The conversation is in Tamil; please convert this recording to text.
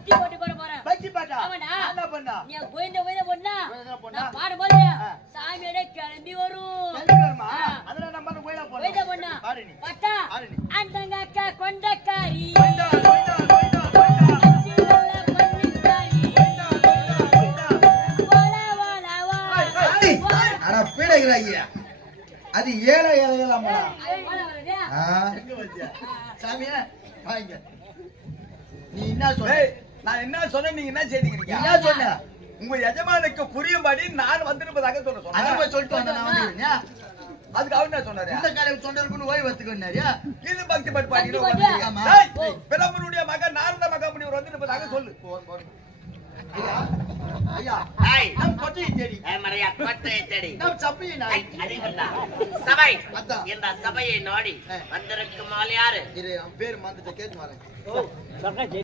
பக்தி போட்டு போட போறேன். பக்தி பாட்டா? ஆமாடா. என்ன பண்ணா? நீ கோயிந்த கோயிந்த பொண்ணா? பொண்ணா? நான் பாடும்போது சாமியோட கிளம்பி வரும். தெரியுமா? அதெல்லாம் நம்ம வந்து கோயிலா போறோம். கோயிந்த பொண்ணா? பாடு நீ. பட்டா? பாடு நீ. அந்தங்க அக்கா கொண்டக்காரி. கோயிந்தா, கோயிந்தா, கோயிந்தா, கோயிந்தா. அச்சிவல்ல பன்னிக்காரி. வாலா வாலா வா. அட பீடகிறாய்யா. அது ஏழை ஏழையலாமா? வாலா வரதே. எங்க வச்சியா? சாமியே, வாங்க. நீ என்ன சொன்ன? நான் என்ன சொன்னேன், நீங்க என்ன செய்தீங்க? என்ன சொன்ன? உங்க எஜமானுக்கு புரியும்படி நான் வந்திருப்பதாக சொல்ல அத சொன்னேன். போய் சொல்லிட்டு வந்தேன் நான் வந்துருக்கேன். அதுக்கு அவர் என்ன சொன்னாரு? இந்த காலையில தொண்டருக்குன்னு ஓய்வு எடுத்துக்கொண்டாரு. இது பக்தி பட் பாடி பக்தி பாட்டு. ஆமா. பிரம்மனுடைய மகன் நாரத மகாமுனிவர் வந்திருப்பதாக சொல்லு. ஐயா, ஐயா, ஏய், நம் கொட்டையை தேடி, மறையா கொட்டையை தேடி நம் சப்பையை நாடி. அறிவல்லா சபை அதான். இந்த சபையை நாடி வந்திருக்கும் ஆள் யாரு? இது அவன் பேர் மறந்துட்டு கேட்டு வரேன்.